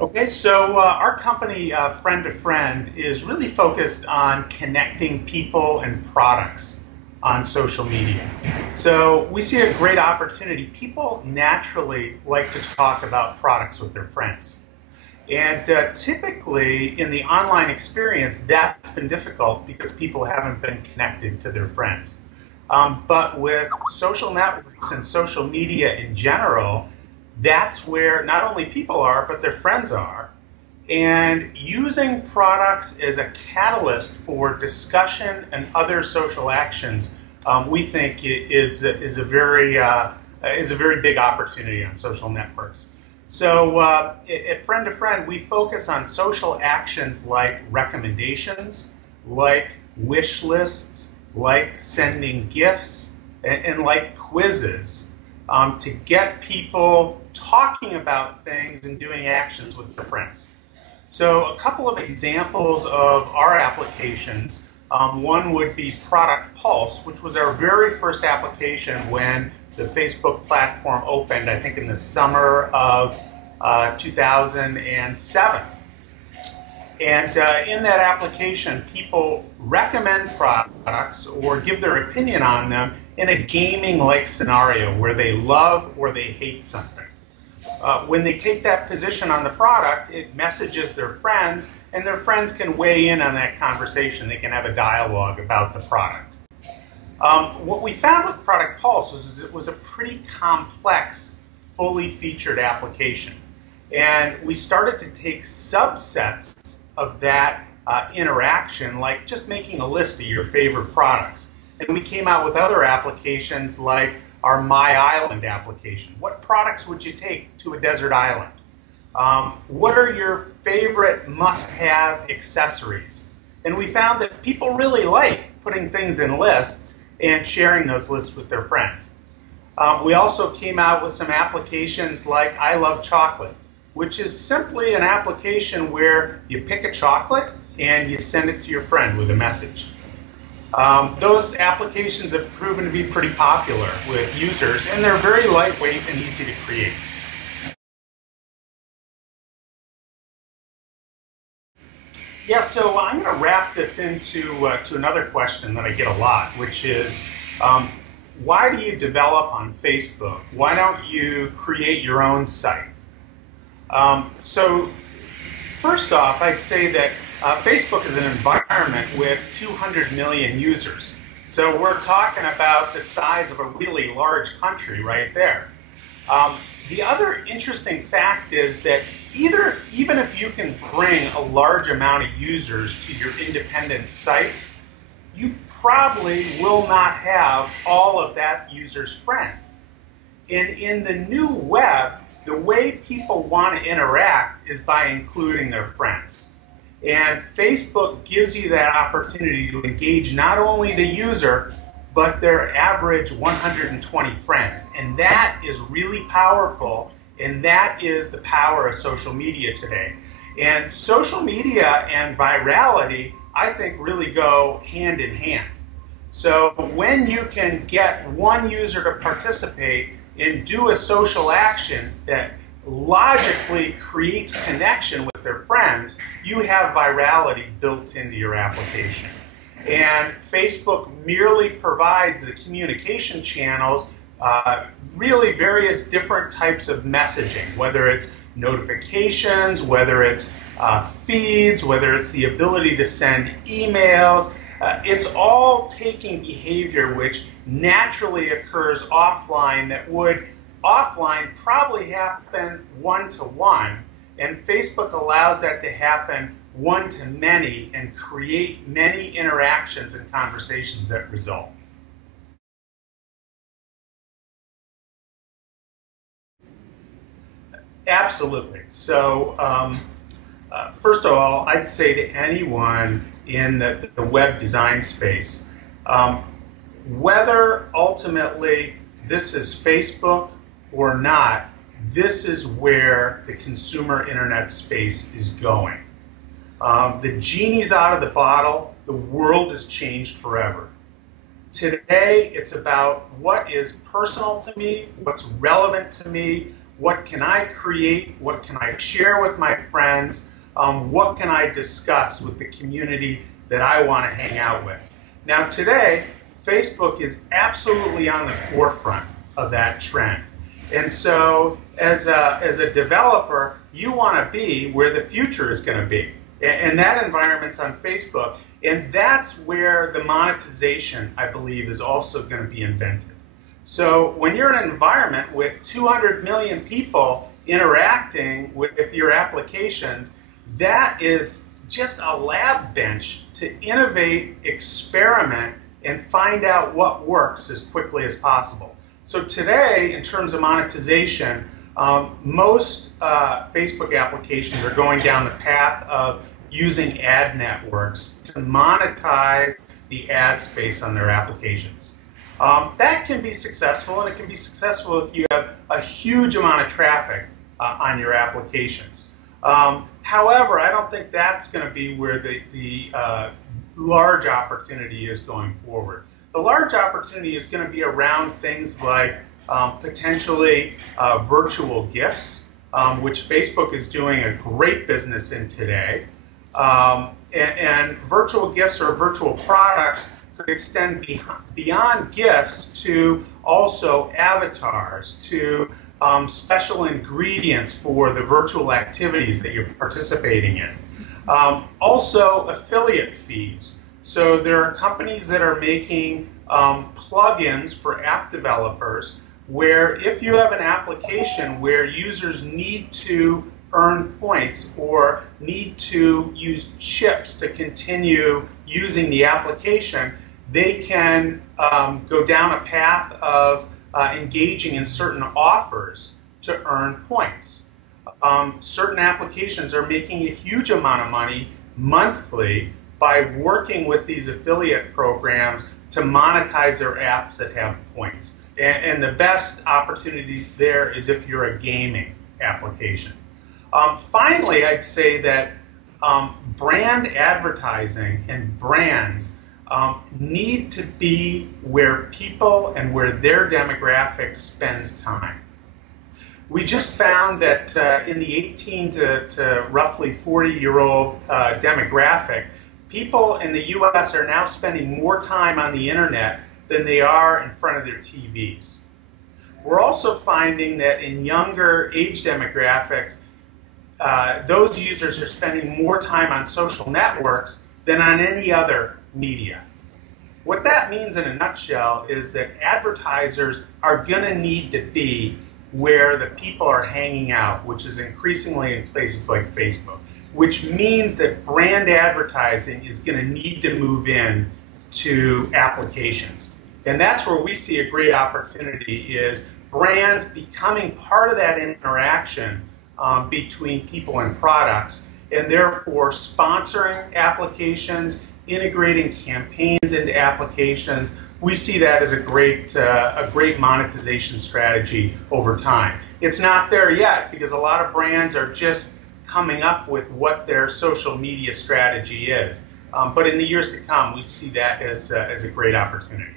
Okay, so our company, Friend to Friend, is really focused on connecting people and products on social media. So we see a great opportunity. People naturally like to talk about products with their friends. And typically in the online experience, that's been difficult because people haven't been connected to their friends. But with social networks and social media in general, that's where not only people are, but their friends are. And using products as a catalyst for discussion and other social actions, we think is a very big opportunity on social networks. So at Friend to Friend, we focus on social actions like recommendations, like wish lists, like sending gifts, and like quizzes to get people talking about things and doing actions with their friends. So a couple of examples of our applications. One would be Product Pulse, which was our very first application when the Facebook platform opened, I think in the summer of 2007. And in that application, people recommend products or give their opinion on them in a gaming-like scenario where they love or they hate something. When they take that position on the product, it messages their friends, and their friends can weigh in on that conversation. They can have a dialogue about the product. What we found with Product Pulse is it was a pretty complex, fully featured application. And we started to take subsets of that interaction, like just making a list of your favorite products. And we came out with other applications like our My Island application. What products would you take to a desert island? What are your favorite must-have accessories? And we found that people really like putting things in lists and sharing those lists with their friends. We also came out with some applications like I Love Chocolate, which is simply an application where you pick a chocolate and you send it to your friend with a message. Those applications have proven to be pretty popular with users, and they're very lightweight and easy to create. Yeah, so I'm going to wrap this into to another question that I get a lot, which is, why do you develop on Facebook? Why don't you create your own site? So first off, I'd say that Facebook is an environment with 200 million users. So we're talking about the size of a really large country right there. The other interesting fact is that even if you can bring a large amount of users to your independent site, you probably will not have all of that user's friends. And in the new web, the way people want to interact is by including their friends. And Facebook gives you that opportunity to engage not only the user, but their average 120 friends. And that is really powerful, and that is the power of social media today. And social media and virality, I think, really go hand in hand. So when you can get one user to participate and do a social action that logically creates connection with their friends, you have virality built into your application. And Facebook merely provides the communication channels, really various different types of messaging, whether it's notifications, whether it's feeds, whether it's the ability to send emails. It's all taking behavior which naturally occurs offline that would offline probably happen one-to-one, and Facebook allows that to happen one-to-many and create many interactions and conversations that result. Absolutely. So first of all, I'd say to anyone in the web design space, whether ultimately this is Facebook or not, this is where the consumer internet space is going. The genie's out of the bottle. The world has changed forever. Today, it's about what is personal to me, what's relevant to me, what can I create, what can I share with my friends, what can I discuss with the community that I want to hang out with. Now today, Facebook is absolutely on the forefront of that trend. And so as a developer, you want to be where the future is going to be. And that environment's on Facebook. And that's where the monetization, I believe, is also going to be invented. So when you're in an environment with 200 million people interacting with your applications, that is just a lab bench to innovate, experiment, and find out what works as quickly as possible. So today, in terms of monetization, most Facebook applications are going down the path of using ad networks to monetize the ad space on their applications. That can be successful, and it can be successful if you have a huge amount of traffic on your applications. However, I don't think that's going to be where the large opportunity is going forward. The large opportunity is going to be around things like potentially virtual gifts, which Facebook is doing a great business in today. And virtual gifts or virtual products could extend beyond gifts to also avatars, to special ingredients for the virtual activities that you're participating in. Also, affiliate fees. So there are companies that are making plugins for app developers where if you have an application where users need to earn points or need to use chips to continue using the application, they can go down a path of engaging in certain offers to earn points. Certain applications are making a huge amount of money monthly by working with these affiliate programs to monetize their apps that have points. And the best opportunity there is if you're a gaming application. Finally, I'd say that brand advertising and brands need to be where people and where their demographic spends time. We just found that in the 18 to roughly 40-year-old demographic, people in the US are now spending more time on the internet than they are in front of their TVs. We're also finding that in younger age demographics, those users are spending more time on social networks than on any other media. What that means in a nutshell is that advertisers are going to need to be where the people are hanging out, which is increasingly in places like Facebook, which means that brand advertising is going to need to move in to applications. And that's where we see a great opportunity, is brands becoming part of that interaction between people and products, and therefore sponsoring applications, integrating campaigns into applications. We see that as a great monetization strategy over time. It's not there yet because a lot of brands are just coming up with what their social media strategy is. But in the years to come, we see that as a great opportunity.